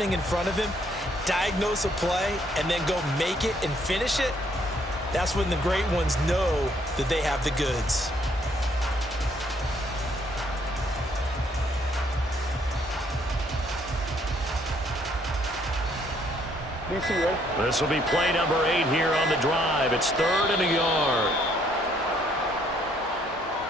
in front of him, diagnose a play, and then go make it and finish it, that's when the great ones know that they have the goods. This will be play number 8 here on the drive. It's 3rd and a yard.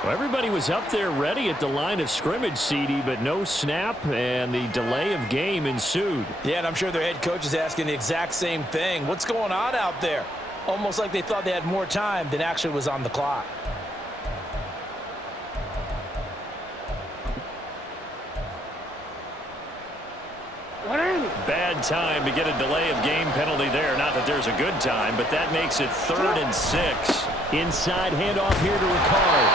Well, everybody was up there ready at the line of scrimmage, CD, but no snap, and the delay of game ensued. Yeah, and I'm sure their head coach is asking the exact same thing. What's going on out there? Almost like they thought they had more time than actually was on the clock. Bad time to get a delay of game penalty there. Not that there's a good time, but that makes it 3rd and 6. Inside handoff here to Ricard.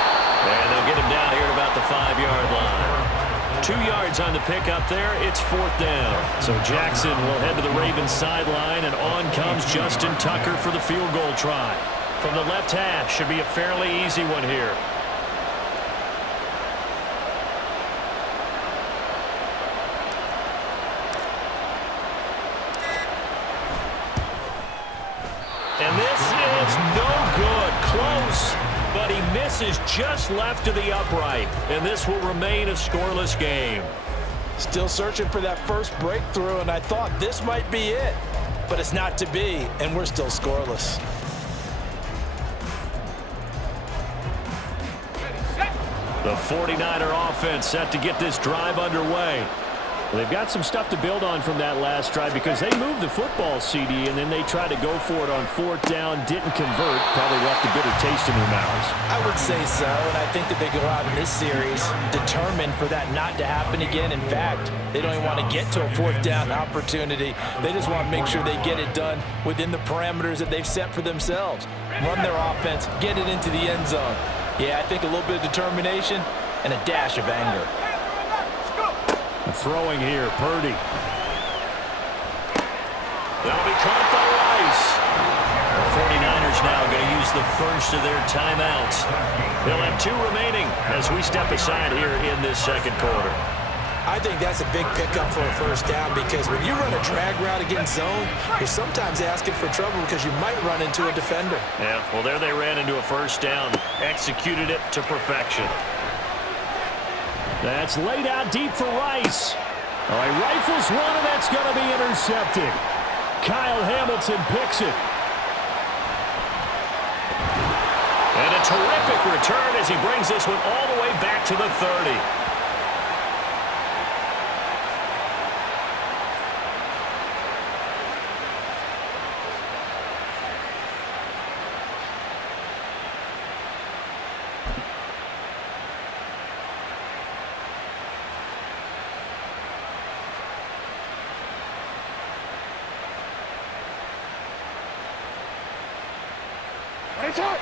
And they'll get him down here at about the 5-yard line. 2 yards on the pickup there. It's 4th down. So Jackson will head to the Ravens sideline, and on comes Justin Tucker for the field goal try. From the left hash, should be a fairly easy one here. And this is no good. Close, but he misses just left to the upright. And this will remain a scoreless game. Still searching for that first breakthrough, and I thought this might be it. But it's not to be, and we're still scoreless. The 49er offense set to get this drive underway. Well, they've got some stuff to build on from that last drive because they moved the football, CD, and then they tried to go for it on 4th down, didn't convert, probably left a bitter taste in their mouths. I would say so, and I think that they go out in this series determined for that not to happen again. In fact, they don't even want to get to a 4th down opportunity. They just want to make sure they get it done within the parameters that they've set for themselves. Run their offense, get it into the end zone. Yeah, I think a little bit of determination and a dash of anger. Throwing here, Purdy. That'll be caught by Rice. The 49ers now going to use the first of their timeouts. They'll have 2 remaining as we step aside here in this second quarter. I think that's a big pickup for a first down because when you run a drag route against zone, you're sometimes asking for trouble because you might run into a defender. Yeah, well, there they ran into a first down, executed it to perfection. That's laid out deep for Rice. All right, rifles one, and that's going to be intercepted. Kyle Hamilton picks it. And a terrific return as he brings this one all the way back to the 30.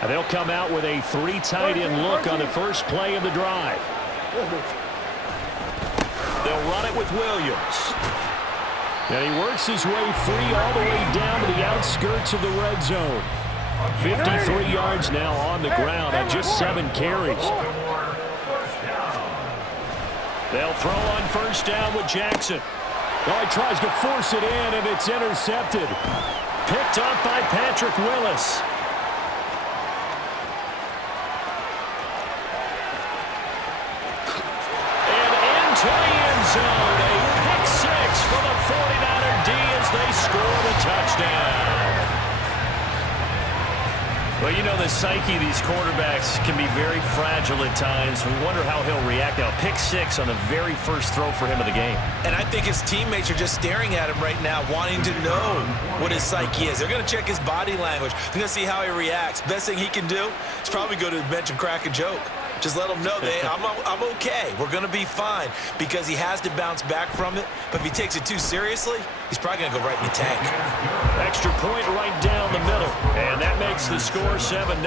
And they'll come out with a 3 tight end look on the first play of the drive. They'll run it with Williams. And he works his way free all the way down to the outskirts of the red zone. 53 yards now on the ground on just 7 carries. They'll throw on first down with Jackson. Oh, he tries to force it in, and it's intercepted. Picked up by Patrick Willis. To the end zone, a pick 6 for the 49er D as they score the touchdown. Well, you know the psyche of these quarterbacks can be very fragile at times. We wonder how he'll react now. Pick 6 on the very first throw for him of the game. And I think his teammates are just staring at him right now, wanting to know what his psyche is. They're going to check his body language. They're going to see how he reacts. Best thing he can do is probably go to the bench and crack a joke. Just let him know that I'm okay. We're going to be fine because he has to bounce back from it. But if he takes it too seriously, he's probably going to go right in the tank. Extra point right down the middle. And that makes the score 7-0.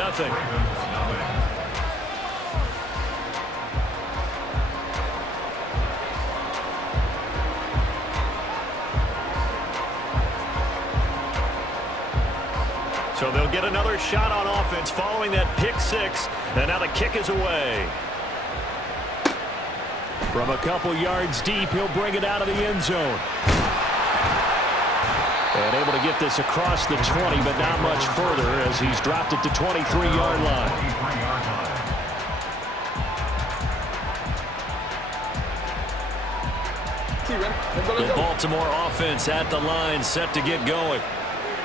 So they'll get another shot on offense following that pick 6. And now the kick is away. From a couple yards deep, he'll bring it out of the end zone. And able to get this across the 20, but not much further as he's dropped it to 23-yard line. The Baltimore offense at the line, set to get going.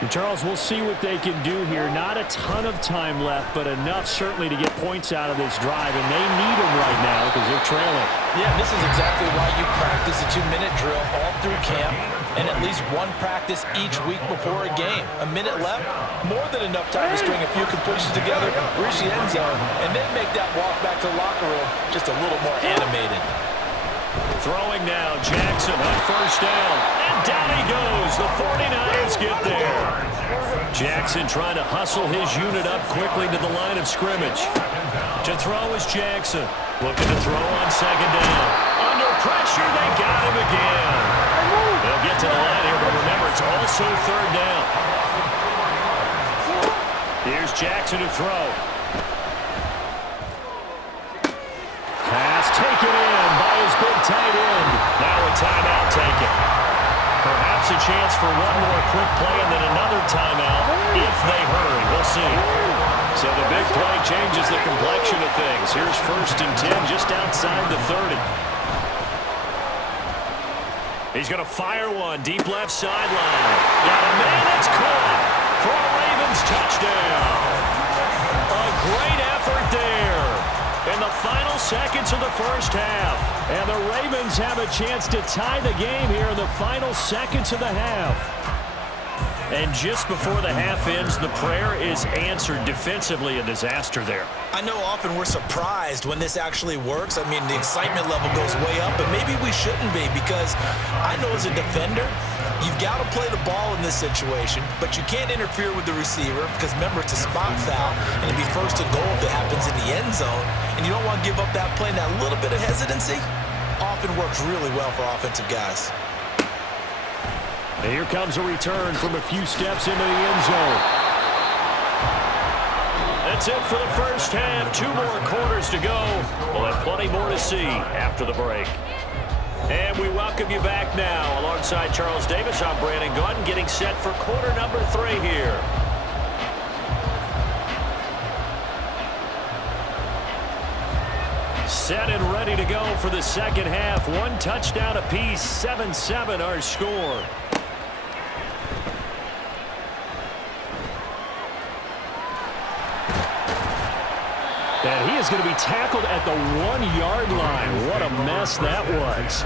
And Charles, we'll see what they can do here. Not a ton of time left, but enough certainly to get points out of this drive, and they need them right now because they're trailing. Yeah, this is exactly why you practice a 2-minute drill all through camp and at least one practice each week before a game. A minute left, more than enough time to string a few completions together, reach the end zone, and then make that walk back to the locker room just a little more animated. Throwing now, Jackson on first down, and down he goes. The 49ers get there. Jackson trying to hustle his unit up quickly to the line of scrimmage. To throw is Jackson. Looking to throw on second down. Under pressure, they got him again. They'll get to the line here, but remember, it's also third down. Here's Jackson to throw. Pass taken in by his big tight end. Now a timeout taken. Perhaps a chance for one more quick play and then another timeout if they hurry. We'll see. So the big play changes the complexion of things. Here's 1st and 10 just outside the 30. He's going to fire one deep left sideline. Got a man that's caught for a Ravens touchdown. A great effort there in the final seconds of the first half. And the Ravens have a chance to tie the game here in the final seconds of the half. And just before the half ends, the prayer is answered. Defensively, a disaster there. I know often we're surprised when this actually works. I mean, the excitement level goes way up, but maybe we shouldn't be because I know as a defender, you've got to play the ball in this situation, but you can't interfere with the receiver because, remember, it's a spot foul, and it'd be 1st and goal if it happens in the end zone, and you don't want to give up that play. And that little bit of hesitancy often works really well for offensive guys. And here comes a return from a few steps into the end zone. That's it for the first half. 2 more quarters to go. We'll have plenty more to see after the break. And we welcome you back now. Alongside Charles Davis, I'm Brandon Gaudin, getting set for quarter number 3 here. Set and ready to go for the second half. 1 touchdown apiece, 7-7 our score. And he is going to be tackled at the 1-yard line. What a mess that was.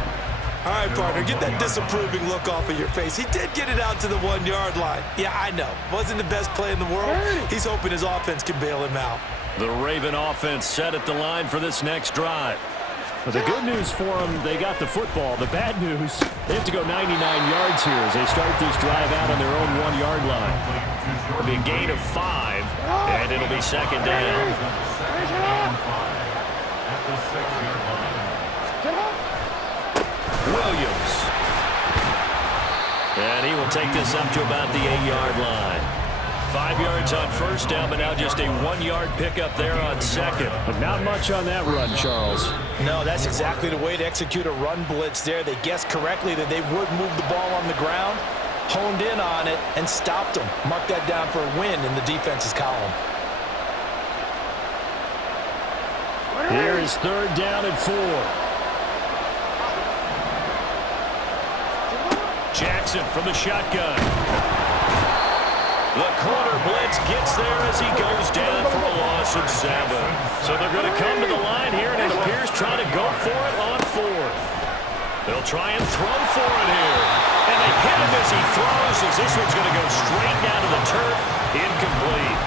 All right, partner, get that disapproving look off of your face. He did get it out to the 1-yard line. Yeah, I know. Wasn't the best play in the world. He's hoping his offense can bail him out. The Raven offense set at the line for this next drive. But the good news for them, they got the football. The bad news, they have to go 99 yards here as they start this drive out on their own 1-yard line. It'll be a gain of 5, and it'll be second down. Williams. And he will take this up to about the 8-yard line. 5 yards on first down, but now just a 1-yard pickup there on second. But not much on that run, Charles. No, that's exactly the way to execute a run blitz there. They guessed correctly that they would move the ball on the ground, honed in on it, and stopped them. Mark that down for a win in the defense's column. Here is 3rd down and 4. Jackson from the shotgun. The corner blitz gets there as he goes down for a loss of 7. So they're going to come to the line here, and it appears trying to go for it on 4th. They'll try and throw for it here. And they hit him as he throws, as this one's going to go straight down to the turf. Incomplete.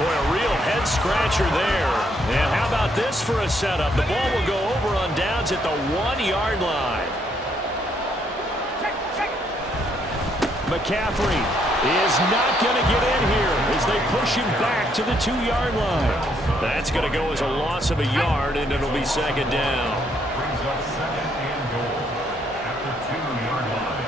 Boy, a real head-scratcher there. And how about this for a setup? The ball will go over on downs at the 1-yard line. McCaffrey is not going to get in here as they push him back to the 2-yard line. That's going to go as a loss of a yard, and it'll be second down. Brings up 2nd and goal at the 2-yard line.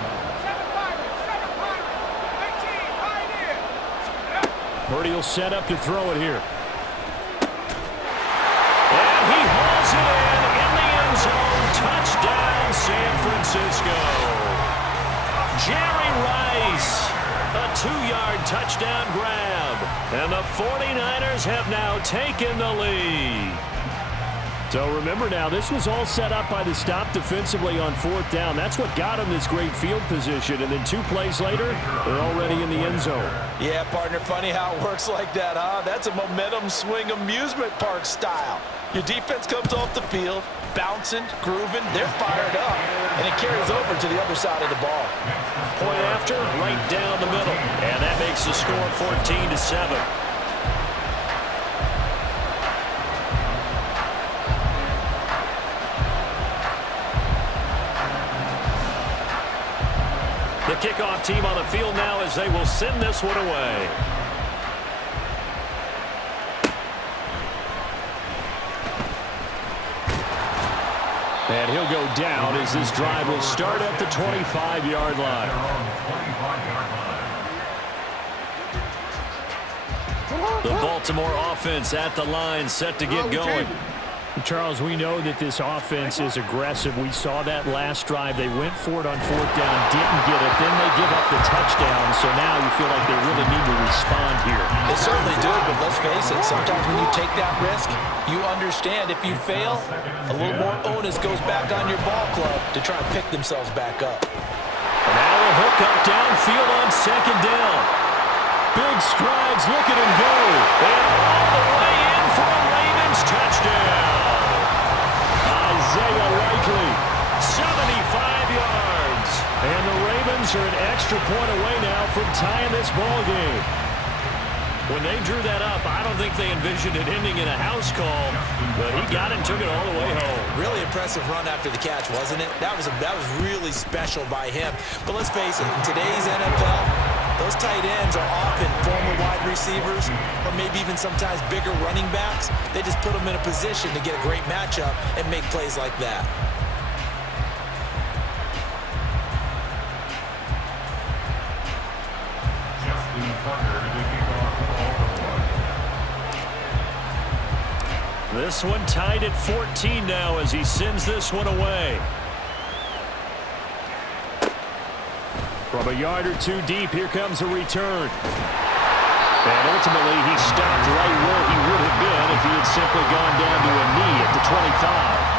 Purdy will set up to throw it here. And he hauls it in the end zone. Touchdown, San Francisco. Jerry Rice A 2-yard touchdown grab. And the 49ers have now taken the lead. So remember now, this was all set up by the stop defensively on 4th down. That's what got them this great field position. And then 2 plays later, they're already in the end zone. Yeah, partner, funny how it works like that, huh? That's a momentum swing amusement park style. Your defense comes off the field, bouncing, grooving, they're fired up, and it carries over to the other side of the ball. Point after, right down the middle. And that makes the score 14-7. The kickoff team on the field now as they will send this one away. And he'll go down as this drive will start at the 25-yard line. The Baltimore offense at the line, set to get going. Charles, we know that this offense is aggressive. We saw that last drive. They went for it on 4th down, didn't get it. Then they give up the touchdown. So now you feel like they really need to respond here. They certainly do, but let's face it, sometimes when you take that risk, you understand if you fail, a little more onus goes back on your ball club to try and pick themselves back up. And now a hook up downfield on 2nd down. Big strides, look at him go. And all the way in for a Ravens touchdown. Isaiah Likely, 75 yards. and the Ravens are an extra point away now from tying this ball game. When they drew that up, I don't think they envisioned it ending in a house call, but he got it and took it all the way home. Really impressive run after the catch, wasn't it? That was really special by him. But let's face it, in today's NFL, those tight ends are often former wide receivers or maybe even sometimes bigger running backs. They just put them in a position to get a great matchup and make plays like that. This one tied at 14 now as he sends this one away. From a yard or 2 deep, here comes a return. And ultimately, he stopped right where he would have been if he had simply gone down to a knee at the 25.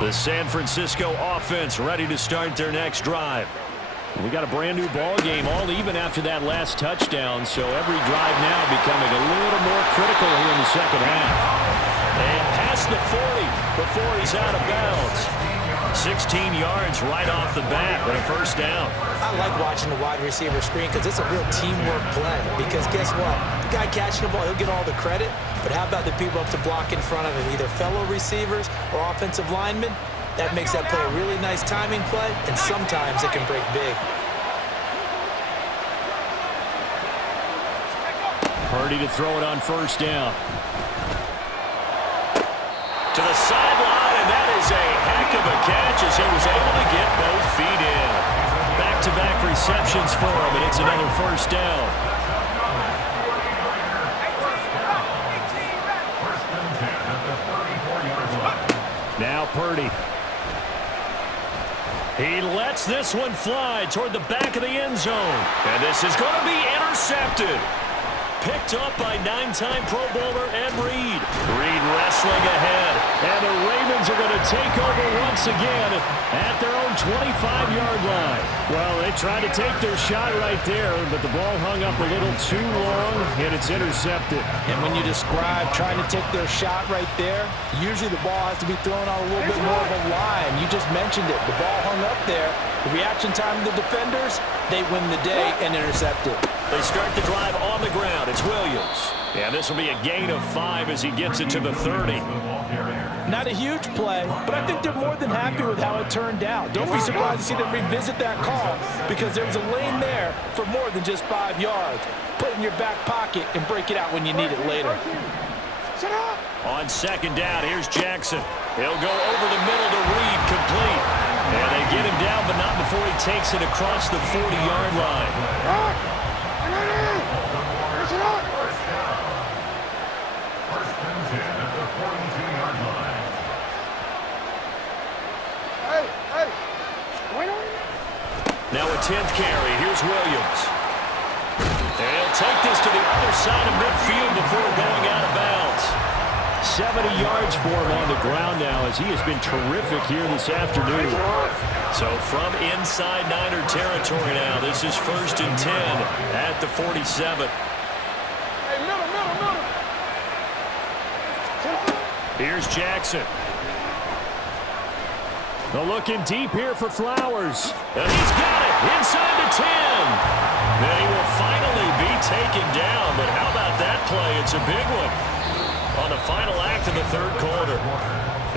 The San Francisco offense ready to start their next drive. We got a brand new ball game, all even after that last touchdown, so every drive now becoming a little more critical here in the second half. And past the 40 before he's out of bounds. 16 yards right off the bat and a first down. I like watching the wide receiver screen because it's a real teamwork play. Because guess what? The guy catching the ball, he'll get all the credit. But how about the people up to block in front of him, either fellow receivers or offensive linemen? That makes that play a really nice timing play, and sometimes it can break big. Purdy to throw it on first down. To the sideline, and that is a heck of a catch as he was able to get both feet in. Back-to-back receptions for him, and it's another first down. Now Purdy. He lets this one fly toward the back of the end zone. And this is going to be intercepted. Picked up by 9-time Pro Bowler Ed Reed. Reed wrestling ahead. And the Ravens are going to take over once again at their own 25-yard line. Well, they tried to take their shot right there, but the ball hung up a little too long, and it's intercepted. And when you describe trying to take their shot right there, usually the ball has to be thrown on a little bit more of a line. You just mentioned it. The ball hung up there. The reaction time of the defenders, they win the day and intercept it. They start the drive on the ground. It's Williams. Yeah, this will be a gain of 5 as he gets it to the 30. Not a huge play, but I think they're more than happy with how it turned out. Don't be surprised to see them revisit that call because there was a lane there for more than just 5 yards. Put it in your back pocket and break it out when you need it later. On second down, here's Jackson. He'll go over the middle to Reed, complete. And they get him down, but not before he takes it across the 40-yard line. 10th carry. Here's Williams. And he'll take this to the other side of midfield before going out of bounds. 70 yards for him on the ground now as he has been terrific here this afternoon. So from inside Niner territory now, this is 1st and 10 at the 47. Here's Jackson. They're looking deep here for Flowers. And he's got it inside the 10. Then he will finally be taken down. But how about that play? It's a big one on the final act of the 3rd quarter.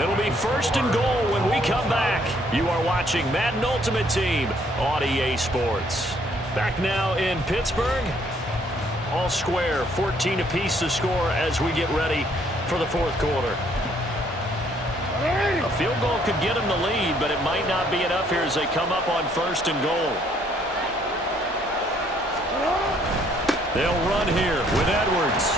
It'll be 1st and goal when we come back. You are watching Madden Ultimate Team on EA Sports. Back now in Pittsburgh. All square, 14 apiece to score as we get ready for the 4th quarter. A field goal could get them the lead, but it might not be enough here as they come up on 1st and goal. They'll run here with Edwards.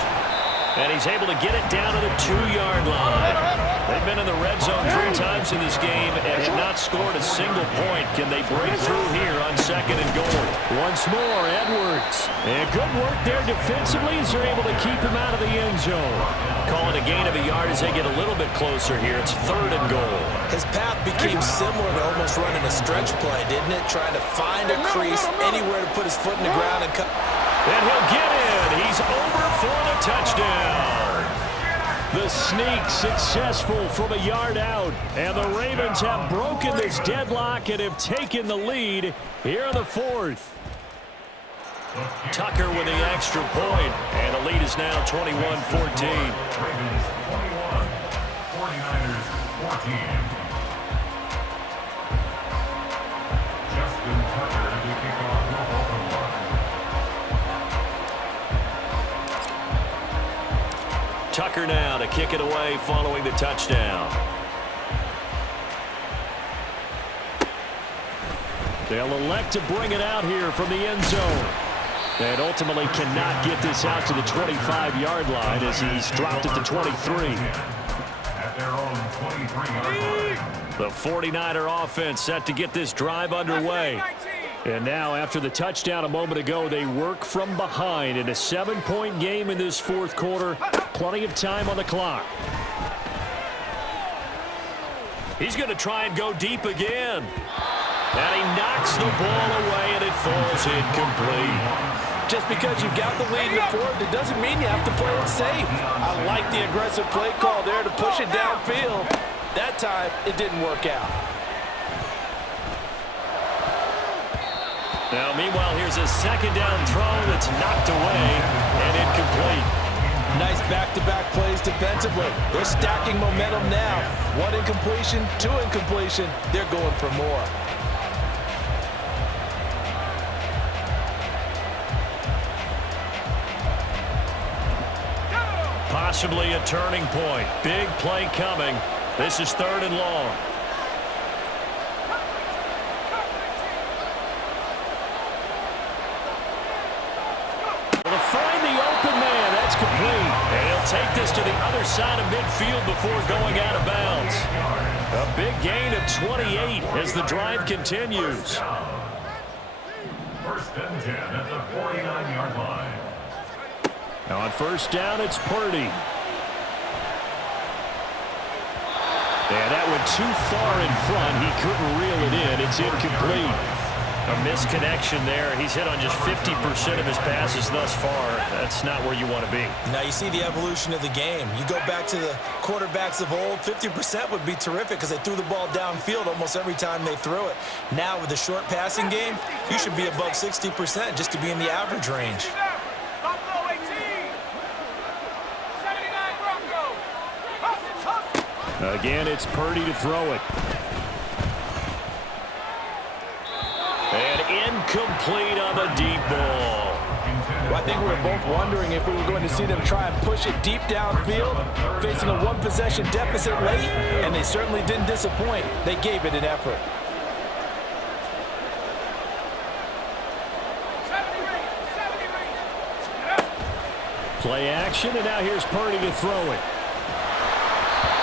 And he's able to get it down to the 2-yard line. They've been in the red zone 3 times in this game and have not scored a single point. Can they break through here on 2nd and goal? Once more, Edwards. And good work there defensively as they're able to keep him out of the end zone. Call it a gain of a yard as they get a little bit closer here. It's 3rd and goal. His path became similar to almost running a stretch play, didn't it? Trying to find a crease, anywhere to put his foot in the ground and cut. And he'll get in. He's over for the touchdown. The sneak successful from a yard out. And the Ravens have broken this deadlock and have taken the lead here in the 4th. Tucker with the extra point. And the lead is now 21-14. Ravens 21, 49ers 14. Justin Tucker to kick off the Baltimore. Tucker now to kick it away following the touchdown. They'll elect to bring it out here from the end zone. And ultimately cannot get this out to the 25-yard line as he's dropped at the 23. At their own 23-yard line. The 49er offense set to get this drive underway. And now, after the touchdown a moment ago, they work from behind in a 7-point game in this 4th quarter. Plenty of time on the clock. He's going to try and go deep again. And he knocks the ball away, and it falls incomplete. Just because you got the lead in the 4th, it doesn't mean you have to play it safe. I like the aggressive play call there to push it downfield. That time, it didn't work out. Now, meanwhile, here's a 2nd down throw that's knocked away and incomplete. Nice back-to-back plays defensively. They're stacking momentum now. 1 incompletion, 2 incompletion. They're going for more. Possibly a turning point. Big play coming. This is 3rd and long. And he'll take this to the other side of midfield before going out of bounds. A big gain of 28 as the drive continues. 1st and 10 at the 49-yard line. Now on 1st down, it's Purdy. And that went too far in front. He couldn't reel it in. It's incomplete. A misconnection there. He's hit on just 50% of his passes thus far. That's not where you want to be. Now you see the evolution of the game. You go back to the quarterbacks of old, 50% would be terrific because they threw the ball downfield almost every time they threw it. Now with the short passing game, you should be above 60% just to be in the average range. Again, it's Purdy to throw it. And incomplete on the deep ball. Well, I think we were both wondering if we were going to see them try and push it deep downfield, facing a 1-possession deficit late, and they certainly didn't disappoint. They gave it an effort. Play action, and now here's Purdy to throw it.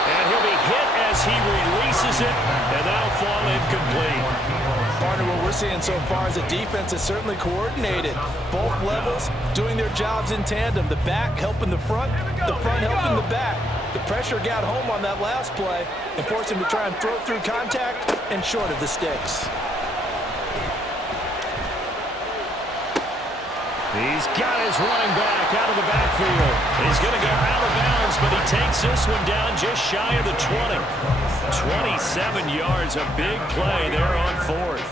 And he'll be hit as he releases it, and that'll fall incomplete. Partner, what we're seeing so far is the defense is certainly coordinated. Both levels doing their jobs in tandem. The back helping the front helping the back. The pressure got home on that last play and forced him to try and throw through contact and short of the sticks. He's got his running back out of the backfield. He's going to go out of bounds, but he takes this one down just shy of the 20. 27 yards, a big play there on fourth.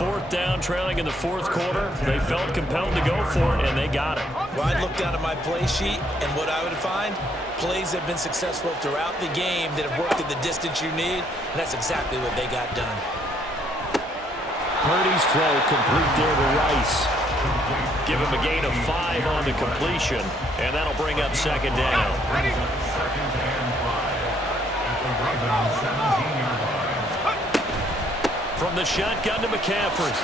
Fourth down, trailing in the fourth quarter. They felt compelled to go for it, and they got it. Well, I'd look down at my play sheet, and what I would find, plays have been successful throughout the game that have worked at the distance you need, and that's exactly what they got done. Purdy's throw complete there to Rice. Give him a gain of 5 on the completion, and that'll bring up second down. Second and 5 at the Ravens 17-yard line. From the shotgun to McCaffrey.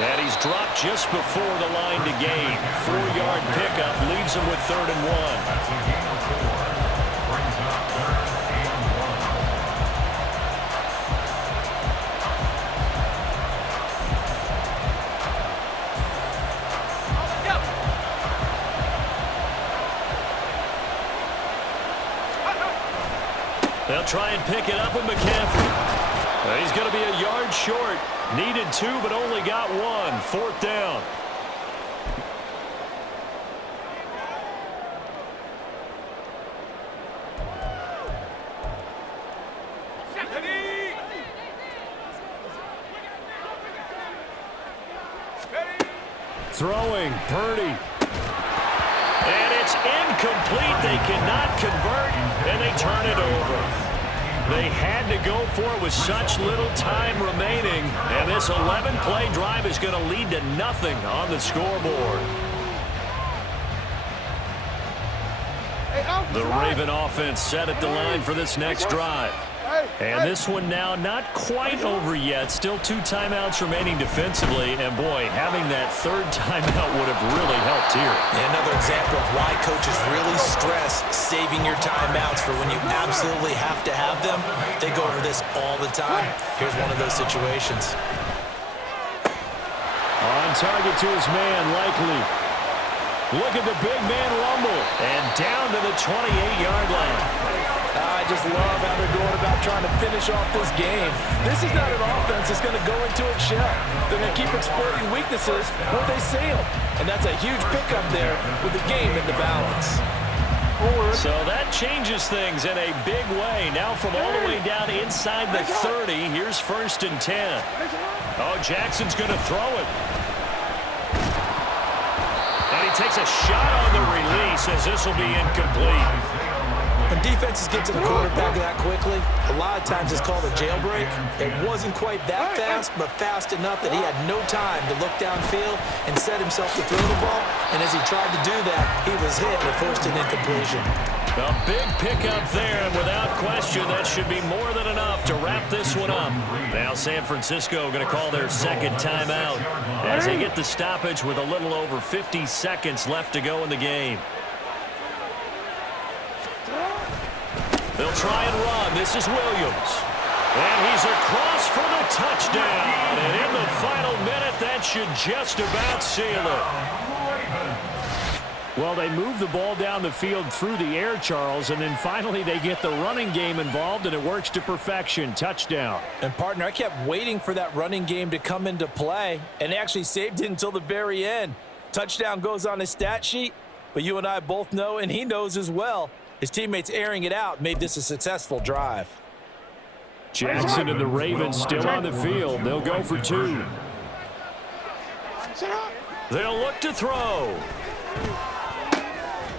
And he's dropped just before the line to gain. 4-yard pickup leaves him with 3rd and 1. That's a gain of 4. Brings up 3rd and 1. They'll try and pick it up with McCaffrey. He's going to be a yard short. Needed 2, but only got 1. 4th down. Throwing, Purdy. And it's incomplete. They cannot convert, and they turn it over. They had to go for it with such little time remaining, and this 11-play drive is going to lead to nothing on the scoreboard. The Raven offense set at the line for this next drive. And this one now not quite over yet. Still 2 timeouts remaining defensively. And, boy, having that 3rd timeout would have really helped here. And another example of why coaches really stress saving your timeouts for when you absolutely have to have them. They go over this all the time. Here's one of those situations. On target to his man, Likely. Look at the big man rumble. And down to the 28-yard line. I just love how they're going about trying to finish off this game. This is not an offense that's going to go into its shell. They're going to keep exploiting weaknesses where they see them. And that's a huge pickup there with the game in the balance. So that changes things in a big way. Now from all the way down inside the 30, here's 1st and 10. Oh, Jackson's going to throw it. And he takes a shot on the release as this will be incomplete. When defenses get to the quarterback that quickly, a lot of times it's called a jailbreak. It wasn't quite that fast, but fast enough that he had no time to look downfield and set himself to throw the ball. And as he tried to do that, he was hit and it forced an incompletion. A big pickup there, and without question, that should be more than enough to wrap this one up. Now San Francisco going to call their 2nd timeout as they get the stoppage with a little over 50 seconds left to go in the game. They'll try and run. This is Williams. And he's across for the touchdown. And in the final minute, that should just about seal it. Well, they move the ball down the field through the air, Charles, and then finally they get the running game involved, and it works to perfection. Touchdown. And, partner, I kept waiting for that running game to come into play, and they actually saved it until the very end. Touchdown goes on his stat sheet, but you and I both know, and he knows as well, his teammates airing it out made this a successful drive. Jackson and the Ravens still on the field. They'll go for 2. They'll look to throw.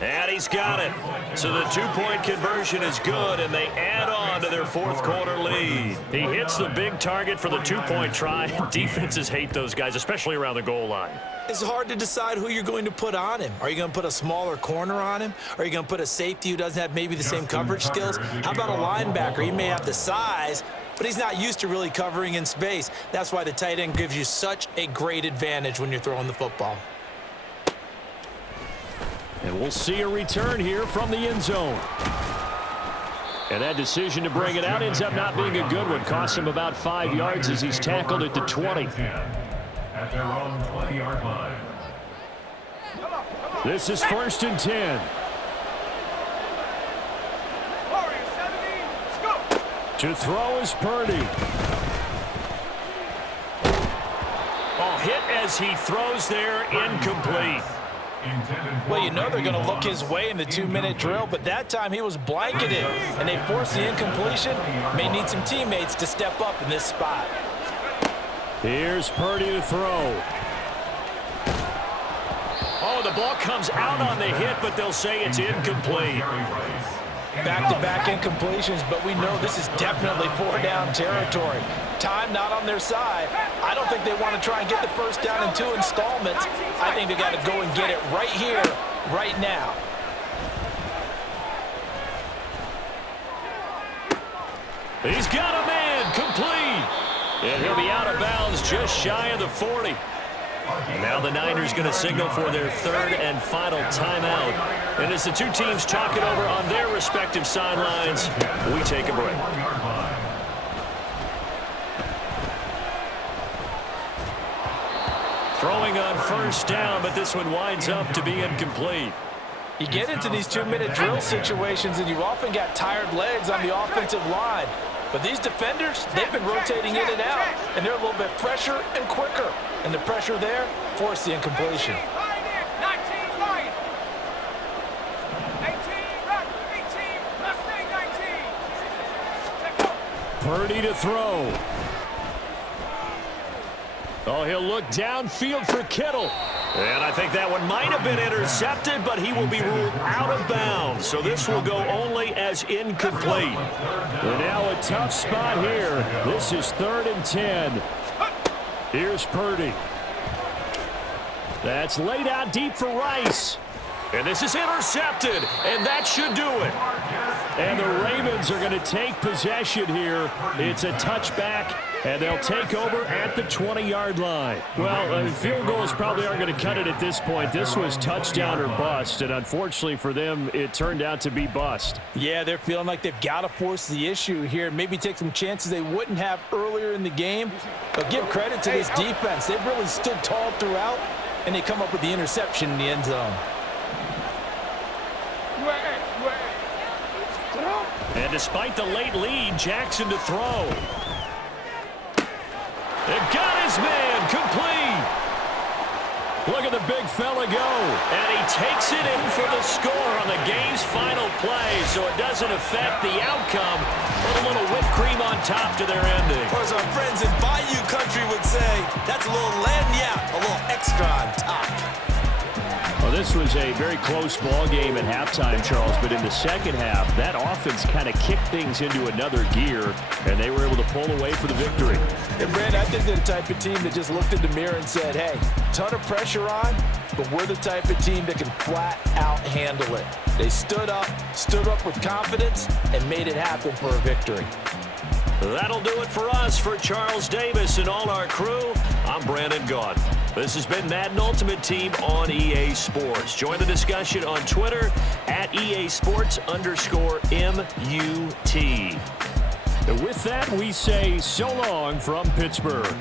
And he's got it. So the 2-point conversion is good, and they add on to their 4th quarter lead. He hits the big target for the 2-point try. Defenses hate those guys, especially around the goal line. It's hard to decide who you're going to put on him. Are you going to put a smaller corner on him? Are you going to put a safety who doesn't have maybe the same coverage skills? How about a linebacker? He may have the size, but he's not used to really covering in space. That's why the tight end gives you such a great advantage when you're throwing the football. And we'll see a return here from the end zone. And that decision to bring it out ends up not being a good one. Costs him about 5 yards as he's tackled at the 20. At their own 20-yard line. This is 1st and 10. To throw is Purdy. Oh, hit as he throws there, incomplete. Well, you know they're going to look his way in the 2-minute drill, but that time he was blanketed, and they forced the incompletion. May need some teammates to step up in this spot. Here's Purdy to throw. Oh, the ball comes out on the hit, but they'll say it's incomplete. Back-to-back incompletions, but we know this is definitely 4-down territory. Time not on their side. I don't think they want to try and get the first down in 2 installments. I think they got to go and get it right here, right now. He's got a man, complete. And he'll be out of bounds just shy of the 40. Now the Niners going to signal for their 3rd and final timeout. And as the two teams talk it over on their respective sidelines, we take a break. Throwing on 1st down, but this one winds up to be incomplete. You get into these 2-minute drill situations, and you often got tired legs on the offensive line. But these defenders, they've been rotating in and out, and they're a little bit fresher and quicker. And the pressure there forced the incompletion. Purdy to throw. Oh, he'll look downfield for Kittle. And I think that one might have been intercepted, but he will be ruled out of bounds. So this will go only as incomplete. And now a tough spot here. This is 3rd and 10. Here's Purdy. That's laid out deep for Rice. And this is intercepted, and that should do it. And the Ravens are going to take possession here. It's a touchback, and they'll take over at the 20-yard line. Well, field goals probably aren't going to cut it at this point. This was touchdown or bust, and unfortunately for them, it turned out to be bust. Yeah, they're feeling like they've got to force the issue here, maybe take some chances they wouldn't have earlier in the game. But give credit to this defense. They've really stood tall throughout, and they come up with the interception in the end zone. And despite the late lead, Jackson to throw. It got his man, complete. Look at the big fella go. And he takes it in for the score on the game's final play, so it doesn't affect the outcome. Put a little whipped cream on top to their ending. Or as our friends in Bayou Country would say, that's a little lagniappe, a little extra on top. Well, this was a very close ball game at halftime, Charles, but in the second half, that offense kind of kicked things into another gear, and they were able to pull away for the victory. And, Brad, I think they're the type of team that just looked in the mirror and said, hey, ton of pressure on, but we're the type of team that can flat out handle it. They stood up with confidence, and made it happen for a victory. That'll do it for us. For Charles Davis and all our crew, I'm Brandon Gaudin. This has been Madden Ultimate Team on EA Sports. Join the discussion on Twitter at EASports_MUT. And with that, we say so long from Pittsburgh.